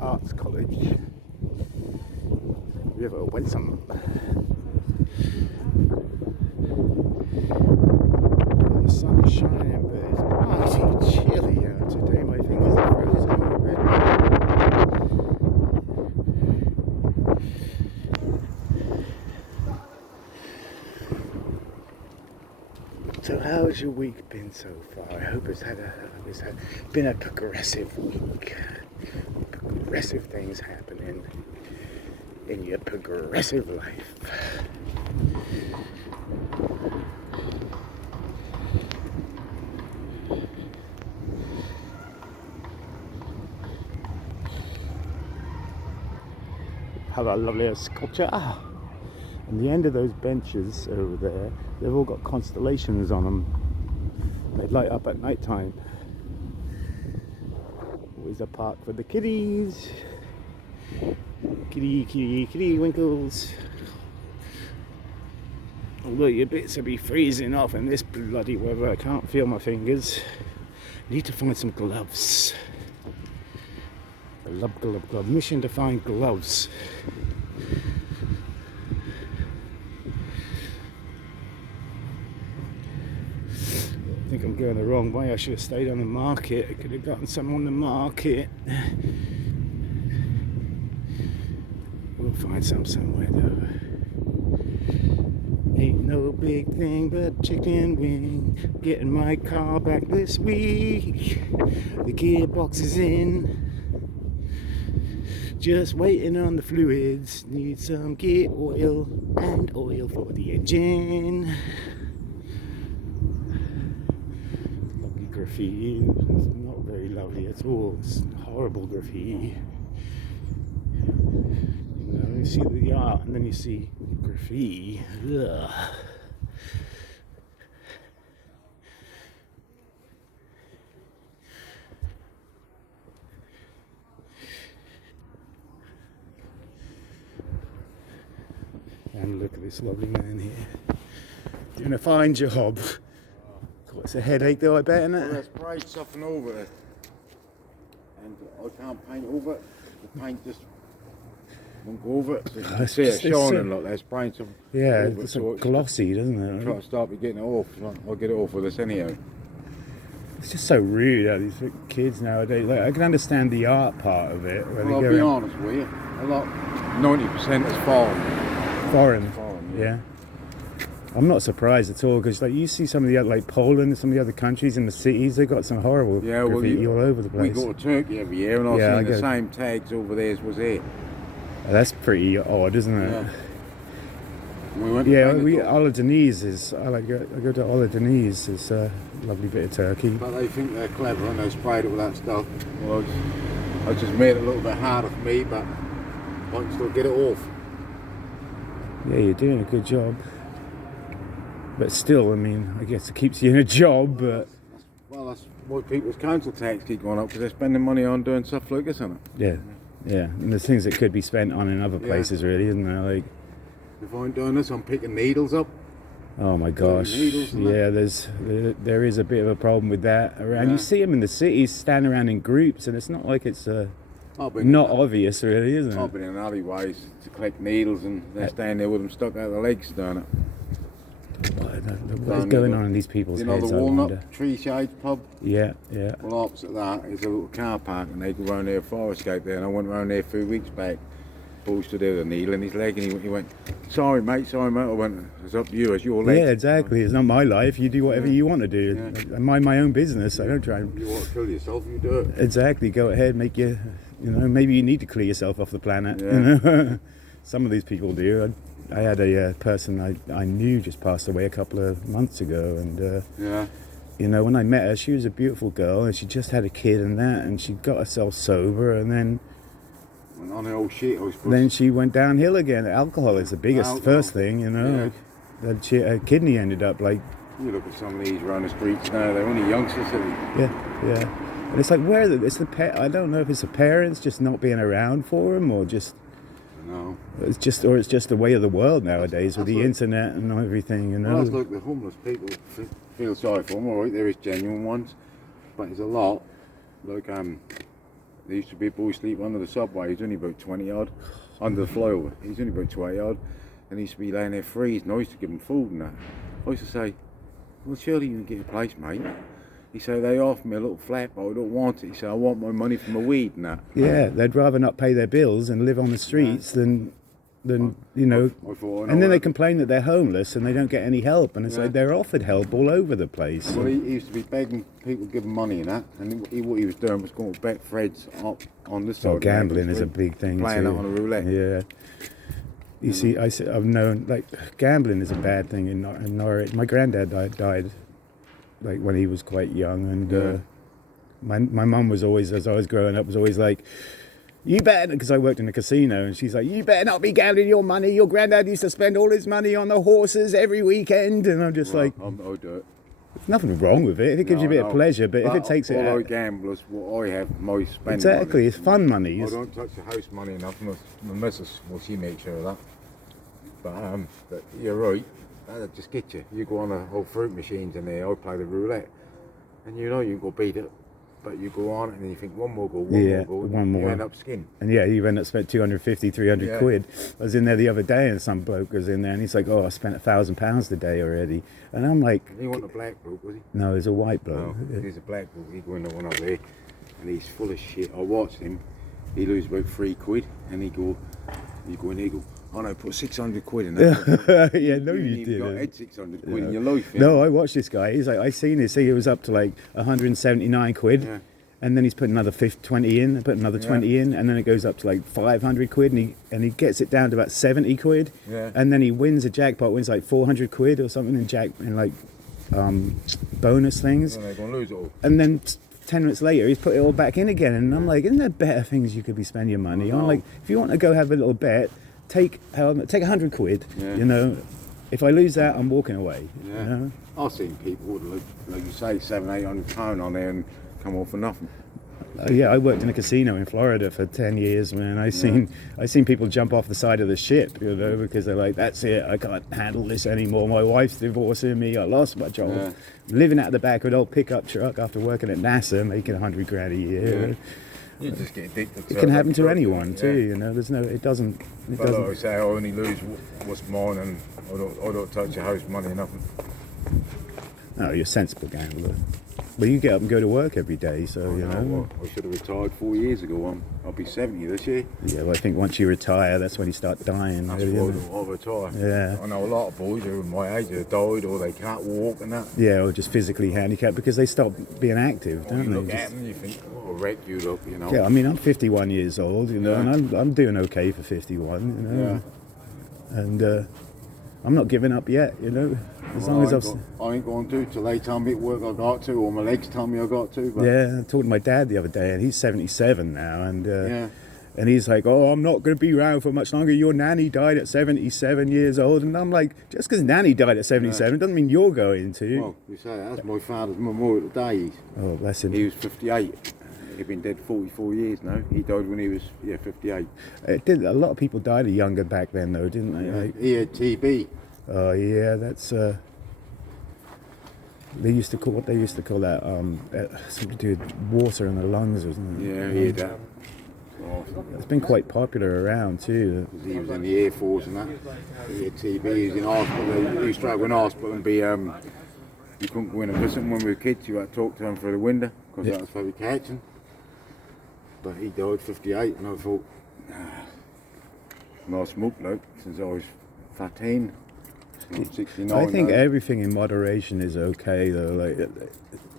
Arts College. Have you ever went some? The sun is shining, but it's mighty chilly out today. My fingers are frozen already. So how's your week been so far? I hope it's been a progressive week. Progressive things happening in your progressive life. Have a lovely sculpture. And the end of those benches over there, they've all got constellations on them. They light up at night time. Always a park for the kitties. Kitty winkles. Although your bits will be freezing off in this bloody weather, I can't feel my fingers. Need to find some gloves. I love glove. Mission to find gloves. I think I'm going the wrong way. I should have stayed on the market. I could have gotten some on the market. We'll find some somewhere though. Ain't no big thing but chicken wing. Getting my car back this week. The gearbox is in. Just waiting on the fluids. Need some gear oil and oil for the engine. Lovely graffiti. It's not very lovely at all. It's horrible graffiti. You know, you see the art and then you see graffiti. Ugh. And look at this lovely man here. Doing a fine job. It's a headache though, I bet, isn't it? Well, there's spray soften over it. And I can't paint over it. The paint just won't go over it. So you can see it shining like there's spraying some. Yeah, it's so glossy, doesn't it? Try to start me getting it off. I'll get it off with this anyhow. It's just so rude how these kids nowadays. Like, I can understand the art part of it. Well, I'll be honest with you. A lot, 90% is foreign. Foreign, Yeah. I'm not surprised at all because like you see some of the other, like Poland, some of the other countries in the cities, they've got some horrible graffiti all over the place. We go to Turkey every year and I've seen the same tags over there as was here. Oh, that's pretty odd, isn't it? Yeah. We went Ola Deniz is. I go to Ola Deniz. It's a lovely bit of Turkey. But they think they're clever and they sprayed it with that stuff. Well, I just made it a little bit harder for me, but I can still get it off. Yeah, you're doing a good job. But still, I mean, I guess it keeps you in a job, but... Well, that's why people's council tax keep going up, because they're spending money on doing stuff like this, isn't it? Yeah. And there's things that could be spent on in other places, really, isn't there? Like, if I'm doing this, I'm picking needles up. Oh my gosh. Yeah, there is a bit of a problem with that around. You see them in the cities standing around in groups, and it's not like it's not obvious, really, isn't it? I've been in alleyways to collect needles, and they're standing there with them stuck out their legs doing it. What is going on in these people's heads? You know the Walnut Tree Shades pub? Yeah. Well, opposite that is a little car park, and they go round there, forest gate there, and I went round there a few weeks back. Paul stood there with a needle in his leg, and he went, sorry mate. I went, it's up to you, it's your leg. Yeah, exactly. It's not my life. You do whatever you want to do. I mind my own business. I don't try and... You want to kill yourself, you do it. Exactly. Go ahead, maybe you need to clear yourself off the planet. Yeah. You know? Some of these people do. I had a person I knew just passed away a couple of months ago, and you know, when I met her, she was a beautiful girl, and she just had a kid and she got herself sober, and then on the old shit, then she went downhill again. Alcohol is the biggest first thing, you know. Her kidney ended up like. You look at some of these around the streets now; they're only youngsters. Yeah. And it's like I don't know if it's the parents just not being around for them, or just. No. It's just the way of the world nowadays with the internet and everything, you know. Well, it's like the homeless people feel sorry for them. All right, there is genuine ones, but there's a lot. Like there used to be a boy sleep under the subway. He's only about 20 odd, under the flyover. He's only about 20 odd, and he used to be laying there freezing. I used to give him food and that. I used to say, well, surely you can get a place, mate. He said, they offered me a little flat, but I don't want it. He said, I want my money from my weed and that. Yeah, they'd rather not pay their bills and live on the streets than you know. And then they complain that they're homeless and they don't get any help. And it's like they're offered help all over the place. Well, he used to be begging people to give him money and that. And what he was doing was going to bet Fred's up on this side. Well, gambling is a big thing playing too. Playing it on a roulette. Yeah. You see, I've known, like, gambling is a bad thing in Norwich. My granddad died like when he was quite young, and my mum was always, as I was growing up, was always like, you better, because I worked in a casino, and she's like, you better not be gambling your money. Your granddad used to spend all his money on the horses every weekend, and I'm just like, I'll do it. There's nothing wrong with it if it gives you a bit of pleasure, but if it takes it all out. I gamblers, what I have, my spending Exactly, money. it's fun money. I don't touch the house money enough. My missus, well, she makes sure of that. But you're right, that'll just get you. You go on a whole fruit machines in there, I play the roulette, and you know you can go beat it, but you go on it and you think one more go, one more, you end up skin. And yeah, you end up spending 250, 300 quid. I was in there the other day and some bloke was in there and he's like, oh, I spent £1,000 today already. And I'm like... He wasn't a black bloke, was he? No, he's a white bloke. No, he's a black bloke. He go in the one up there and he's full of shit. I watched him, he lose about 3 quid and you go in there, you go, oh no, put 600 quid in that. Yeah, no, you didn't. You've got had 600 quid in your life. No, I watched this guy. He's like, I seen this. He was up to like 179 quid. Yeah. And then he's put another 20 in, put another 20 in, and then it goes up to like 500 quid, and he gets it down to about 70 quid. Yeah. And then he wins a jackpot, wins like 400 quid or something in like bonus things. And they're going to lose it all. And then 10 minutes later, he's put it all back in again. And I'm like, isn't there better things you could be spending your money on? Like, if you want to go have a little bet, take 100 quid, you know. If I lose that, I'm walking away. Yeah. You know? I've seen people, like you say, 700, £800 on there and come off for nothing. Yeah, I worked in a casino in Florida for 10 years, man. I seen people jump off the side of the ship, you know, because they're like, that's it, I can't handle this anymore. My wife's divorcing me, I lost my job. Yeah. Living out the back of an old pickup truck after working at NASA, making 100 grand a year. Yeah. You just get addicted to it. It can happen to anyone too, you know. There's no, it doesn't. Like I say, I only lose what's mine, and I don't touch your house money or nothing. No, you're a sensible gambler. Well, you get up and go to work every day, so you know. Well, I should have retired 4 years ago. I'll be 70 this year. Yeah, well, I think once you retire, that's when you start dying. That's really, why I'll retire. Yeah. I know a lot of boys who are my age have died, or they can't walk and that. Yeah, or just physically handicapped because they stop being active, don't you they? Look at them, you think, what a wreck you look, you know. Yeah, I mean, I'm 51 years old, you know, and I'm doing okay for 51, you know. Yeah. And I'm not giving up yet, you know. As long as I ain't going to till they tell me at work I got to, or my legs tell me I got to. But yeah, I talked to my dad the other day, and he's 77 now, and and he's like, oh, I'm not going to be around for much longer. Your nanny died at 77 years old, and I'm like, just because nanny died at 77 doesn't mean you're going to. Well, you say that's my father's memorial today. Oh, bless him. He was 58. He's been dead 44 years now. He died when he was 58. A lot of people died younger back then, though, didn't they? Yeah. Like, he had TB. Oh yeah, that's they used to call that something to do with water in the lungs, wasn't it? Yeah, he had that. It's been quite popular around too. He was in the Air Force and that. He had TB. He was in hospital. He used to go in hospital and be. You couldn't go in and visit him when we were kids. You had to talk to him through the window because that was for the catching. But he died 58, and I thought, I smoked like since I was 13. 69, I think everything in moderation is okay though. Like,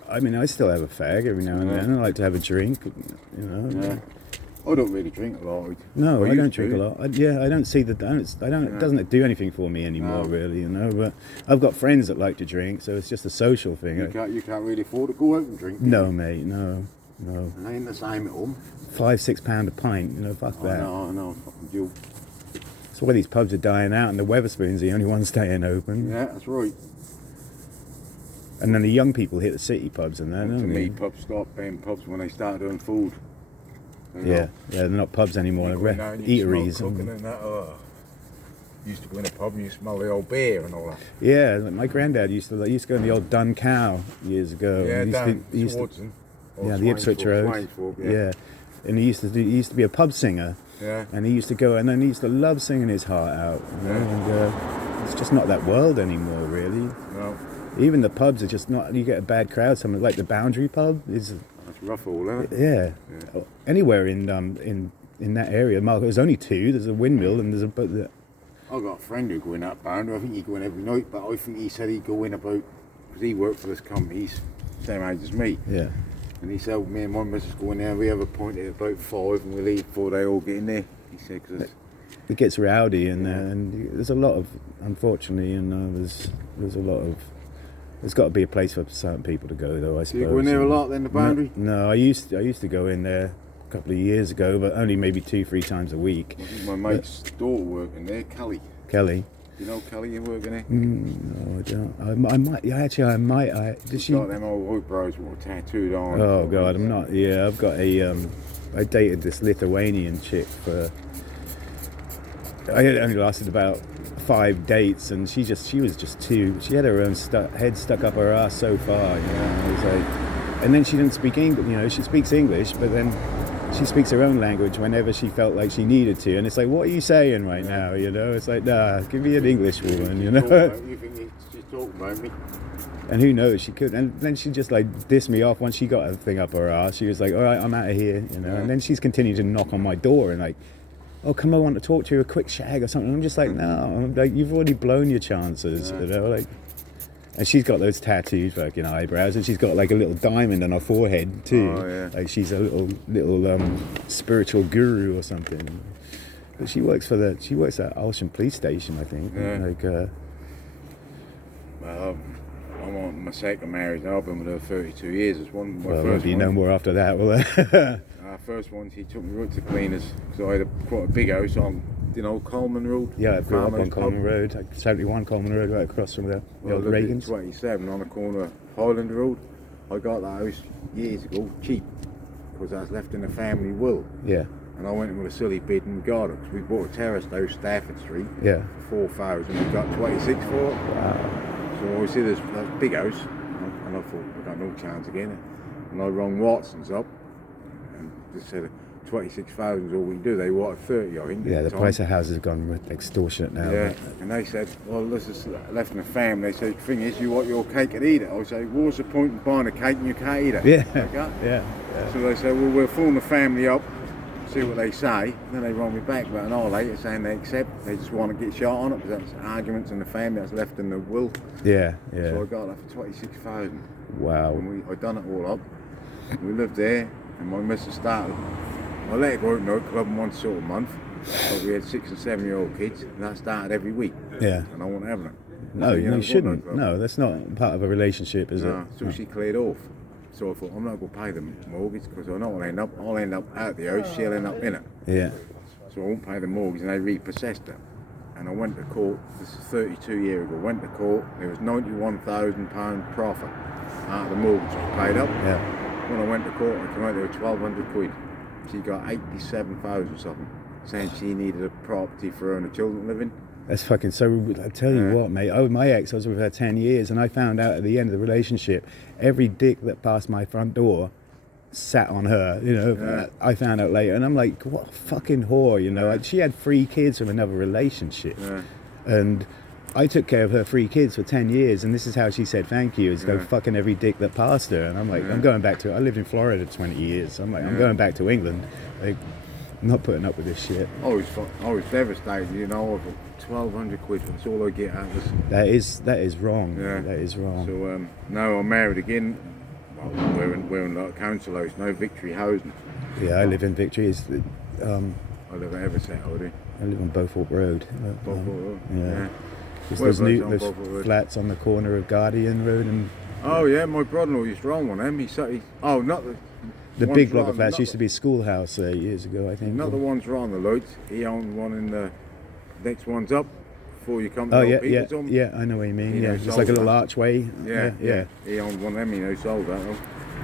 I mean, I still have a fag every now and then. I like to have a drink, you know. Yeah. I don't really drink a lot. No, I don't drink a lot. I don't see the. It doesn't do anything for me anymore, really. You know. But I've got friends that like to drink, so it's just a social thing. You can't really afford to go out and drink. No, mate. No. It ain't the same at home. £5-6 a pint. You know, fuck that. I know. Fucking you. That's why these pubs are dying out, and the Weatherspoon's the only one staying open. Yeah, that's right. And then the young people hit the city pubs and that, don't To they? me, pubs start being pubs when they start doing food. Yeah, they're not pubs anymore. They're eateries. And that, used to go in a pub and you smell the old beer and all that. Yeah, like my granddad used to go in the old Dun Cow years ago. Yeah, the Ipswich Road. Yeah. and he used to be a pub singer. Yeah. And he used to go, and then he used to love singing his heart out. You know? And it's just not that world anymore, really. No. Even the pubs are just not. You get a bad crowd. Something like the Boundary pub is. That's rough, all, isn't it? Yeah. Anywhere in that area. Mark, there's only two. There's a windmill and there's a. But I've got a friend who go in that Boundary. I think he go in every night, but I think he said he'd go in about because he worked for this company. He's same age as me. Yeah. And he said, me and my missus go in there, we have a point at about 5 and we leave before they all get in there. He said, cause it gets rowdy in there, and there's a lot of, unfortunately, there's a lot of, there's got to be a place for certain people to go, though, I suppose. Do you go in there a lot then, the Boundary? No, I used to go in there a couple of years ago, but only maybe 2-3 times a week. I think my mate's daughter working there, Kelly. You know Kelly, you working there? No, I don't. I might. Yeah, actually, I might. Did she? Like them old white bros with tattooed on. Oh God, I'm not. Yeah, I've got a. I dated this Lithuanian chick for. I only lasted about 5 dates, and she was just too. She had her own head stuck up her ass so far. You know, it was like, and then she didn't speak English. You know, she speaks English, but then she speaks her own language whenever she felt like she needed to, and it's like, what are you saying right now? You know, it's like, nah, give me an English woman, you know. You think she's talking about me? And who knows, she could. And then she just like dissed me off once she got her thing up her ass. She was like, all right, I'm out of here, you know. And then she's continued to knock on my door and like, oh, come on, I want to talk to you, a quick shag or something. I'm just like, no, I'm like, you've already blown your chances, you know, like. And she's got those tattoos, like, you know, eyebrows, and she's got like a little diamond on her forehead too. Oh, yeah. Like she's a little spiritual guru or something. But she works at Alsham Police Station, I think. Yeah. Like, I'm on my second marriage now. I've been with her 32 years. It's one. My well, first be one. no more after that, will there? Our first one, she took me right to cleaners because I had quite a big house on, you know, Coleman Road. Yeah, I grew up on Farmer's Coleman Pub. Road, like 71 Coleman Road, right across from the old I lived at Reagans. 27 on the corner of Highland Road. I got that house years ago, cheap, because I was left in a family will. Yeah, And I went in with a silly bid and got it, because we bought a terraced house, Stafford Street, yeah. for 4,000. We got 26 for it. Wow. So I see this big house, and I thought, I got no chance of getting it. And I rang Watson's up, and they said 26,000 is all we can do. They wanted 30, I think. Yeah, at the time. price of houses have gone extortionate now. Yeah, but- and they said, well, this is left in the family. They said, the thing is, you want your cake and eat it. I say, well, what's the point in buying a cake and you can't eat it? Yeah, Like that. yeah. So they said, well, we'll phone the family up, see what they say. Then they rang me back about an hour later saying they accept. They just want to get shot on it because that's arguments in the family that's left in the will. Yeah, So I yeah. got that for 26,000. Wow. And I done it all up. We lived there, and my missus started. I let her go out nightclub once a month, but we had 6 and 7 year old kids, and that started every week. Yeah. And I wasn't having it. No, So, you know, shouldn't. go No, that's not part of a relationship, is No, it? so she cleared off. So I thought, I'm not going to pay the mortgage because I know I'll end up out the house, she'll end up in it. Yeah. So I won't pay the mortgage, and they repossessed her. And I went to court, this is 32 years ago, went to court, there was £91,000 profit out of the mortgage was paid up. Yeah. When I went to court, I came out there with 1,200 quid. She got 87,000 something, saying she needed a property for her and the children living. That's fucking so. I tell you what, mate. Oh, my ex, I was with her 10 years, and I found out at the end of the relationship, every dick that passed my front door sat on her. You know, Yeah. I found out later, and I'm like, what a fucking whore. You know, she had 3 kids from another relationship, Yeah. and I took care of her 3 kids for 10 years, and this is how she said thank you, is go fucking every dick that passed her. And I'm like, I'm going back to, I lived in Florida 20 years. So I'm like, I'm going back to England. Like, I'm not putting up with this shit. I was devastated, you know. I thought 1,200 quid, that's all I get out of this. That is wrong. Yeah. That is wrong. So now I'm married again. Well, we're in like a council house, no Victory Housing. Yeah, I live in Victory. I live at Everset, I do. I live on Beaufort Road. Yeah. There's Whereabouts those on those Beaufort Road? flats on the corner of Guardian Road and Oh yeah, my brother-in-law used to own one of them. Oh, not the ones big block right of flats on- used to be a schoolhouse years ago, I think. Not the ones right on the lights. He owned one in the next one's up before you come to Oh Old yeah, People's Home. yeah. I know what you mean. You Yeah, know, it's sold like a little that. archway. Yeah. He owned one of them. Sold that. Though.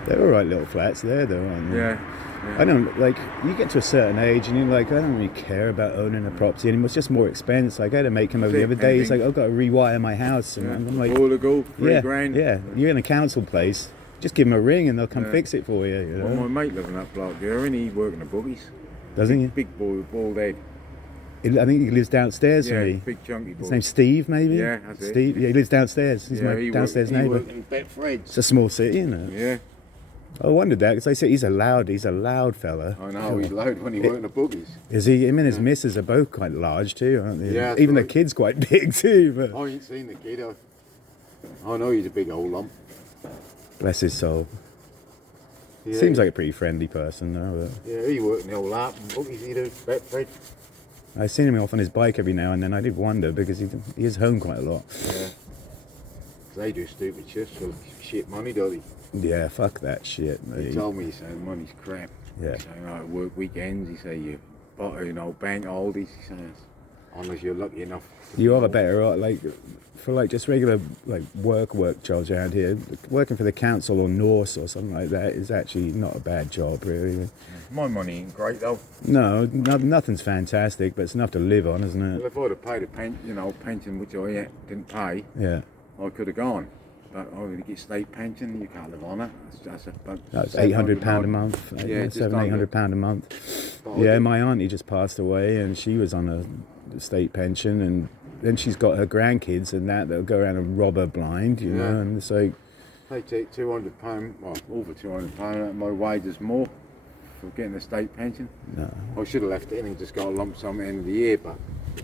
They're all right little flats there, though, aren't they? Yeah. I don't like. You get to a certain age, and you're like, I don't really care about owning a property anymore. It's just more expense. Like I had a mate come over the other day. He's like, I've got to rewire my house, and I'm like, All to go, yeah, $3,000. yeah. You're in a council place. Just give them a ring and they'll come Yeah. fix it for you. You know? Well, my mate lives in that block there, and he working the boogies. Doesn't he? Big boy with bald head. I think he lives downstairs Yeah, from me. big chunky boy. His name's Steve, maybe? Yeah, that's it. Steve. Yeah, he lives downstairs. He's my downstairs He neighbour. worked in Betfred's. It's a small city, isn't it? Yeah, I wondered that because they say he's a loud fella. I know. He's loud when he worked in the boogies. Is he? Him and his missus are both quite large too, aren't they? Yeah, Even the right. kid's quite big too. But I ain't seen the kid. I know he's a big old lump. bless his soul. Yeah, Seems like a pretty friendly person though. Yeah, he worked in the old lap and boogies. He did Betfred. But I've seen him off on his bike every now and then. I did wonder because he is home quite a lot. Yeah. They do stupid shifts for shit money, don't they? Yeah, fuck that shit. He mate. told me, he said, money's crap. Yeah. He said, I work weekends, he said, bank oldies, he says, unless you're lucky enough. You are better off, like, for like just regular like work jobs around here. Working for the council or Norse or something like that is actually not a bad job, really. My money ain't great though. No, nothing's fantastic, but it's enough to live on, isn't Well, it? if I'd have paid a pension, which I didn't pay, Yeah. I could have gone. But I would get state pension, you can't live on it. That's about That's £800 a month. Yeah, just £700-800 a month. But I Yeah, did- my auntie just passed away, and she was on a state pension, and then she's got her grandkids and that'll go around and rob her blind, you know. Yeah. And so They take £200, well, over £200 out of my wages more for getting a state pension. no, I should have left it in and just got a lump sum at the end of the year, but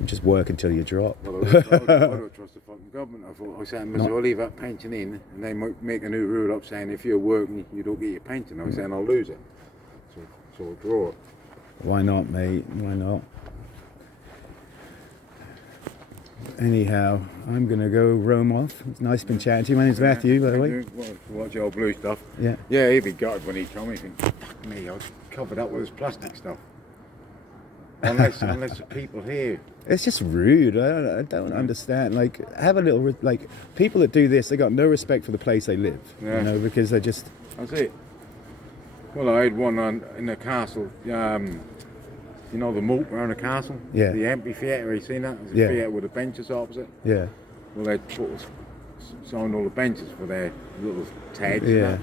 just work until you drop. well, I don't trust the fucking government. I said, I'll leave that pension in, and they might make a new rule up saying if you're working, you don't get your pension. I was saying I'll lose it. So I'll draw it. Why not, mate? Why not? Anyhow, I'm gonna go roam off. It's nice been chatting to you. My name's Matthew, by the way. Watch your blue stuff. Yeah. Yeah, he'd be gutted when he told me. He think, fuck me, I was covered up with this plastic stuff. Unless the people here. It's just rude. I don't understand. Like, have a little like people that do this. They got no respect for the place they live. Yeah. You know, because they're just. That's it. Well, I had one in the castle. You know the moat around the castle? Yeah. The amphitheatre, you seen that? There's a Yeah. theatre with the benches opposite. Yeah. Well, they signed all the benches for their little tags. Yeah. And that.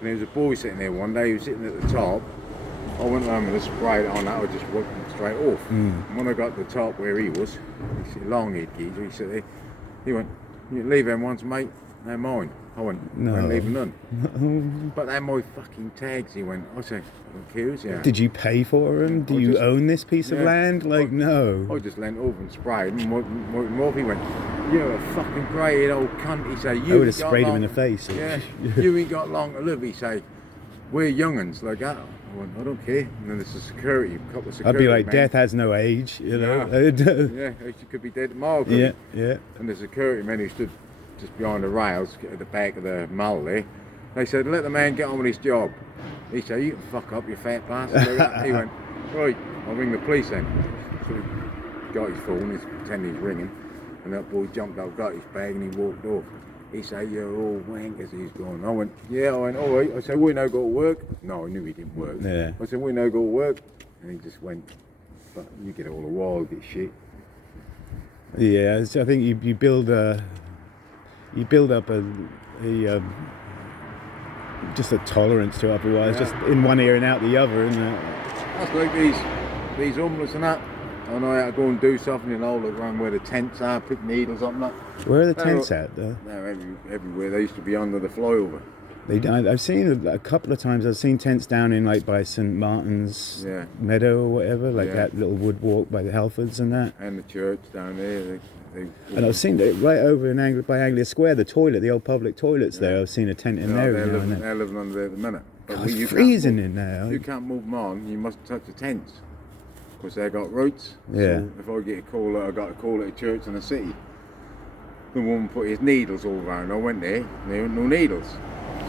And there was a boy sitting there one day. He was sitting at the top. I went around and sprayed it on that. I just wiped him straight off. And when I got to the top where he was, he's a long-haired geezer. He said, there. He went, "You leave them ones, mate. They're mine." I went, No. "I ain't leaving none." But they're my fucking tags. He went, I said, "Who yeah." Did you pay for them? Do I you just- own this piece of Yeah. like? Like, no. I just leant over and sprayed him. He went, "You're a fucking grey old cunt." He said, I would have sprayed him in the face. Yeah, you ain't got long to live. He say, "We're young'uns like that." I went, "I don't care." And then there's a couple of security. I'd be like, men. death has no age, you know. Yeah, she could be dead tomorrow. couldn't Yeah, he? yeah. And the security men who stood just behind the rails at the back of the mall there, they said, "Let the man get on with his job." He said, "You can fuck up, you fat bastard." Like that. He went, "Right, I'll ring the police then." So he got his phone, he's pretending he's ringing, and that boy jumped up, got his bag, and he walked off. He said, "You're all wankers." He's going. I went, "Yeah." I went, "All right." I said, "We now go to work." No, I knew he didn't work. Yeah. I said, "We now go to work," and he just went, "But you get all the wild, get shit." Yeah, so I think you build up a just a tolerance to it otherwise, just in one ear and out the other, isn't it? That's like these homeless and that. I know how to go and do something, you know, look around where the tents are, pick needles up and that. Where are the They're tents all- at though? They're everywhere. They used to be under the flyover. I've seen a couple of times. I've seen tents down in like by St Martin's Yeah. Meadow or whatever, like Yeah. that little wood walk by the Halfords and that. And the church down there. And I've seen it right over in by Anglia Square, the toilet, the old public toilets there. I've seen a tent in there. they're every now and living, then. they're living under there at the minute. But God, it's you can't freezing move- in there. You can't move them on. You must touch the tents because they got roots. Yeah. So if I get a call, I got a call at a church in the city. The woman put his needles all around. I went there. There were no needles.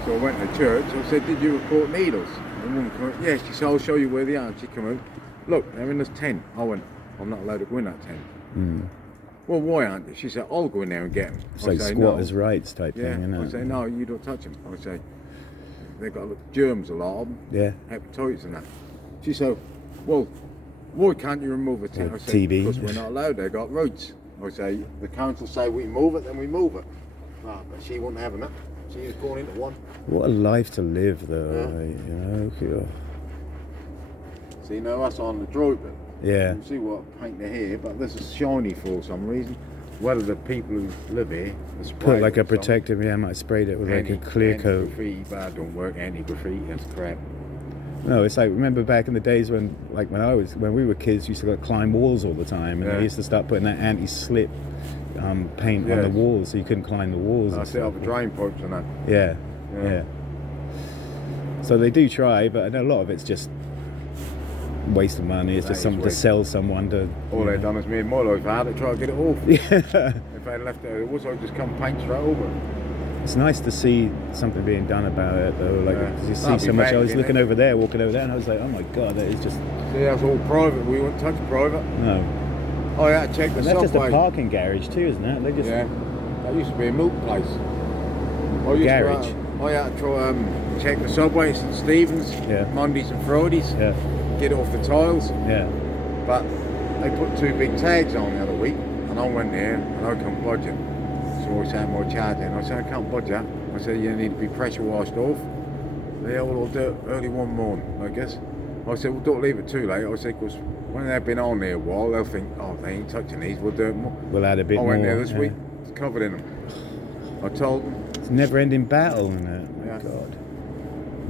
So I went to church. I said, "Did you report needles?" The woman came out, "Yeah." She said, "I'll show you where they are." And she came out. "Look, they're in this tent." I went, "I'm not allowed to go in that tent." "Well, why aren't they?" She said, "I'll go in there and get them." It's like squatters' rights type Yeah. thing, isn't it? I say, "No, you don't touch them." I say, "They've got germs, a lot of them. Yeah. Hepatitis and that." She said, "Well, why can't you remove a tent?" I said, TB. "Because we're not allowed. They've got roots." I say, "The council say we move it, then we move it." Ah, but she wasn't having it. See, it's going into one. What a life to live, though. Yeah. Like, you know. See, now that's on the droid bit. Yeah. You can see what paint they here, but this is shiny for some reason. Whether the people who live here Put like a protective, I might have sprayed it with like a clear coat. Anti-graffiti, but that don't work. Anti-graffiti, that's crap. No, it's like, remember back in the days when we were kids, we used to climb walls all the time, and they used to start putting that anti-slip paint on the walls, so you couldn't climb the walls. I set up a drain pipes and that. Yeah. So they do try, but a lot of it's just waste of money. It's just something to sell someone to. All they've done is made my life hard to try to get it off. Yeah. If I'd left it, I'd just come paint straight over. It's nice to see something being done about it, though. Like, cause you see so much. I was looking over there, walking over there, and I was like, oh my god, that is just. See, that's all private. We wouldn't touch private. No. Oh yeah, check the And that's subway. just a parking garage too, isn't it? They just. Yeah. That used to be a milk place. Garage. I had to try check the subway at St Stephen's. Yeah. Mondays and Fridays. Yeah. Get it off the tiles. Yeah. But they put 2 big tags on the other week, and I went there and I couldn't budge it. So I sat my charge in. I said, I can't budge that. I said, you need to be pressure washed off. They all do it early one morning, I guess. I said, well, don't leave it too late. I said, because when they've been on there a while, they'll think, oh, they ain't touching these, we'll do it more. We'll add a bit more. I went there this week, it's covered in them. I told them. It's a never-ending battle, isn't it? Yeah. God.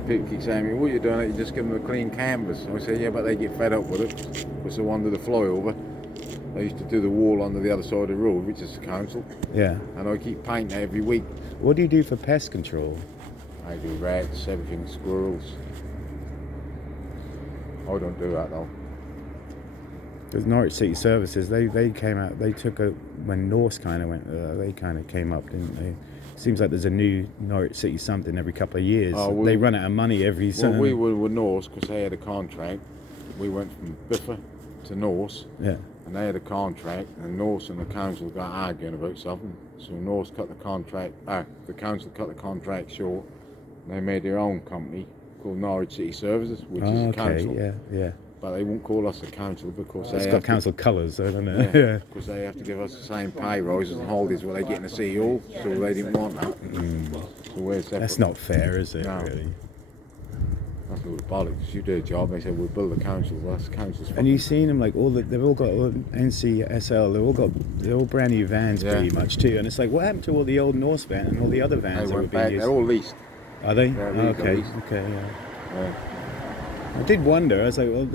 People keep saying to me, what are you doing? You just give them a clean canvas. I say, yeah, but they get fed up with it. It's the one to the flyover. They used to do the wall under the other side of the road, which is the council. Yeah. And I keep painting every week. What do you do for pest control? I do rats, everything, squirrels. I don't do that though. Because Norwich City Services, they came out, they took a, when Norse kind of went, they kind of came up, didn't they? Seems like there's a new Norwich City something every couple of years. They run out of money every Well, we were with Norse because they had a contract. We went from Biffa to Norse. Yeah. And they had a contract, and Norse and the council got arguing about something. So Norse cut the contract, the council cut the contract short. And they made their own company called Norwich City Services, which is a council. Yeah. But they won't call us the council because It's got council colours, though, doesn't it? Yeah. Because they have to give us the same pay rises and holidays where they get in the City Hall, so they didn't want that. So we're separate. That's not fair, is it, No. really? That's a little bollocks. You do a job, they said we'll build a council. Well, that's the council's And you've seen them, like, they've all got NCSL, they're all brand new vans pretty much too. And it's like, what happened to all the old Norse vans and all the other vans that were being used? They're all leased. Are they? Yeah, Okay, leased. yeah. I did wonder. I was like, well,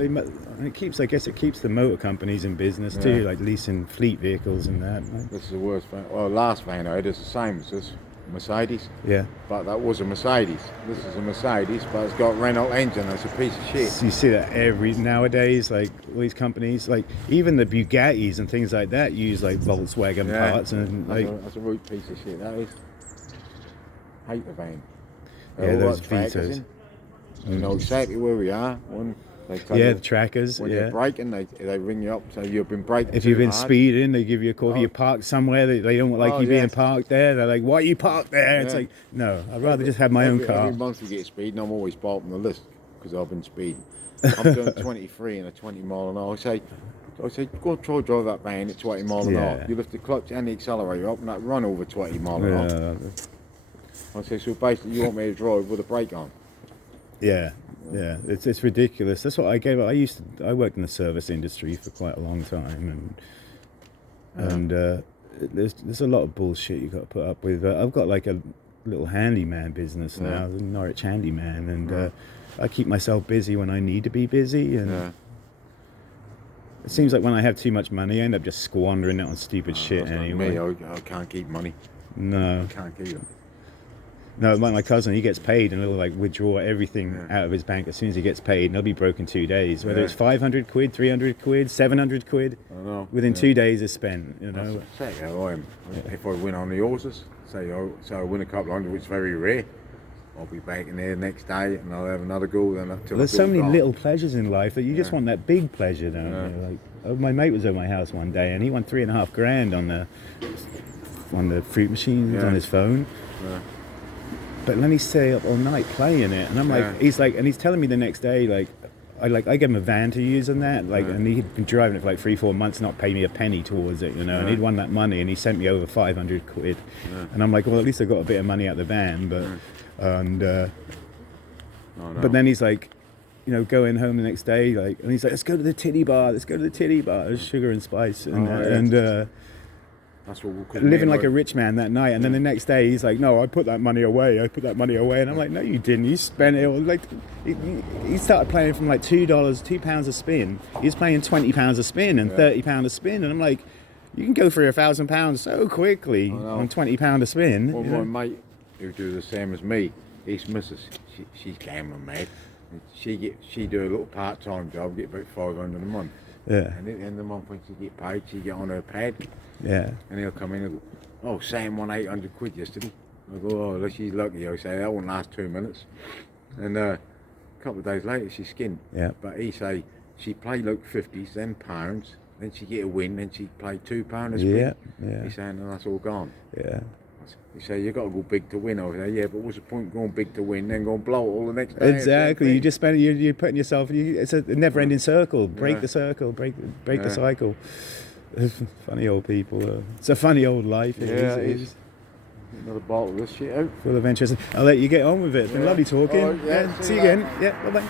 I guess it keeps the motor companies in business too, like leasing fleet vehicles and that. Right? This is the worst van. Well, last van I had is the same as this, Mercedes. Yeah. But that was a Mercedes. This is a Mercedes, but it's got Renault engine. That's a piece of shit. So you see that nowadays, like all these companies, like even the Bugattis and things like that use like Volkswagen parts and like. That's a right piece of shit. That is. Hate the van. Yeah, those Vitos. You know exactly where we are. The trackers. When you're braking, they ring you up, so you've been braking. If you've been speeding, they give you a call. If you parked somewhere, they don't like you being parked there. They're like, "Why are you parked there?" It's like, no, I'd rather just have my own car. Every month we get speeding, I'm always bottom of the list because I've been speeding. I'm doing 23 and a 20 mile an hour. I say, go and try to drive that van at 20 mile an hour. You lift the clutch and the accelerator up and that run over 20 mile an hour. I say, so basically you want me to drive with a brake on? Yeah, it's ridiculous. That's what I gave up. I worked in the service industry for quite a long time, and there's a lot of bullshit you got to put up with. I've got like a little handyman business now, the Norwich Handyman, and I keep myself busy when I need to be busy, and it seems like when I have too much money, I end up just squandering it on stupid shit anyway. Me, I can't keep money. No, I can't keep it. No, like my cousin, he gets paid and he'll like withdraw everything out of his bank as soon as he gets paid, and he'll be broke in 2 days. Whether it's 500 quid, 300 quid, 700 quid, within 2 days is spent. You know. That's how I am. If I win on the horses, say I win a couple hundred, which is very rare, I'll be back in there the next day and I'll have another go. There's so many little pleasures in life that you just want that big pleasure, don't you? Like, my mate was at my house one day and he won 3.5 grand on the fruit machines on his phone. But let me stay up all night playing it, and I'm like, he's telling me the next day, like, I gave him a van to use and that, Yeah. and he'd been driving it for like 3-4 months, not pay me a penny towards it, and he'd won that money, and he sent me over 500 quid, and I'm like, well, at least I got a bit of money out the van, but then he's like, going home the next day, and he's like, let's go to the titty bar, There's Sugar and Spice, that's what we'll call living like a rich man that night, and then the next day he's like, no, I put that money away, and I'm like, no, you didn't, you spent it. Like, he started playing from like £2 a spin. He was playing £20 a spin and £30 a spin, and I'm like, you can go for £1,000 so quickly on £20 a spin. Well, my mate who do the same as me, his missus, she's gambling mad. She do a little part-time job, get about 500 a month. Yeah. And at the end of the month when she get paid, she get on her pad. Yeah. And he'll come in and go, oh, Sam won 800 quid yesterday. I go, oh, she's lucky. I say, that won't last 2 minutes. And a couple of days later, she skinned. Yeah. But he say, she played like 50s, then pounds, then she get a win, then she played £2 a spin. Yeah. He's saying, oh, that's all gone. Yeah. You say, you got to go big to win over there. Yeah, but what's the point going big to win, then going blow it all the next day? Exactly. You just spend. You're putting yourself. It's a never-ending circle. Break the circle. Break the cycle. Funny old people. It's a funny old life. It is. Another bottle of this shit out. Full of interest. I'll let you get on with it. It's been lovely talking. Right, See you again. Yeah. Bye bye.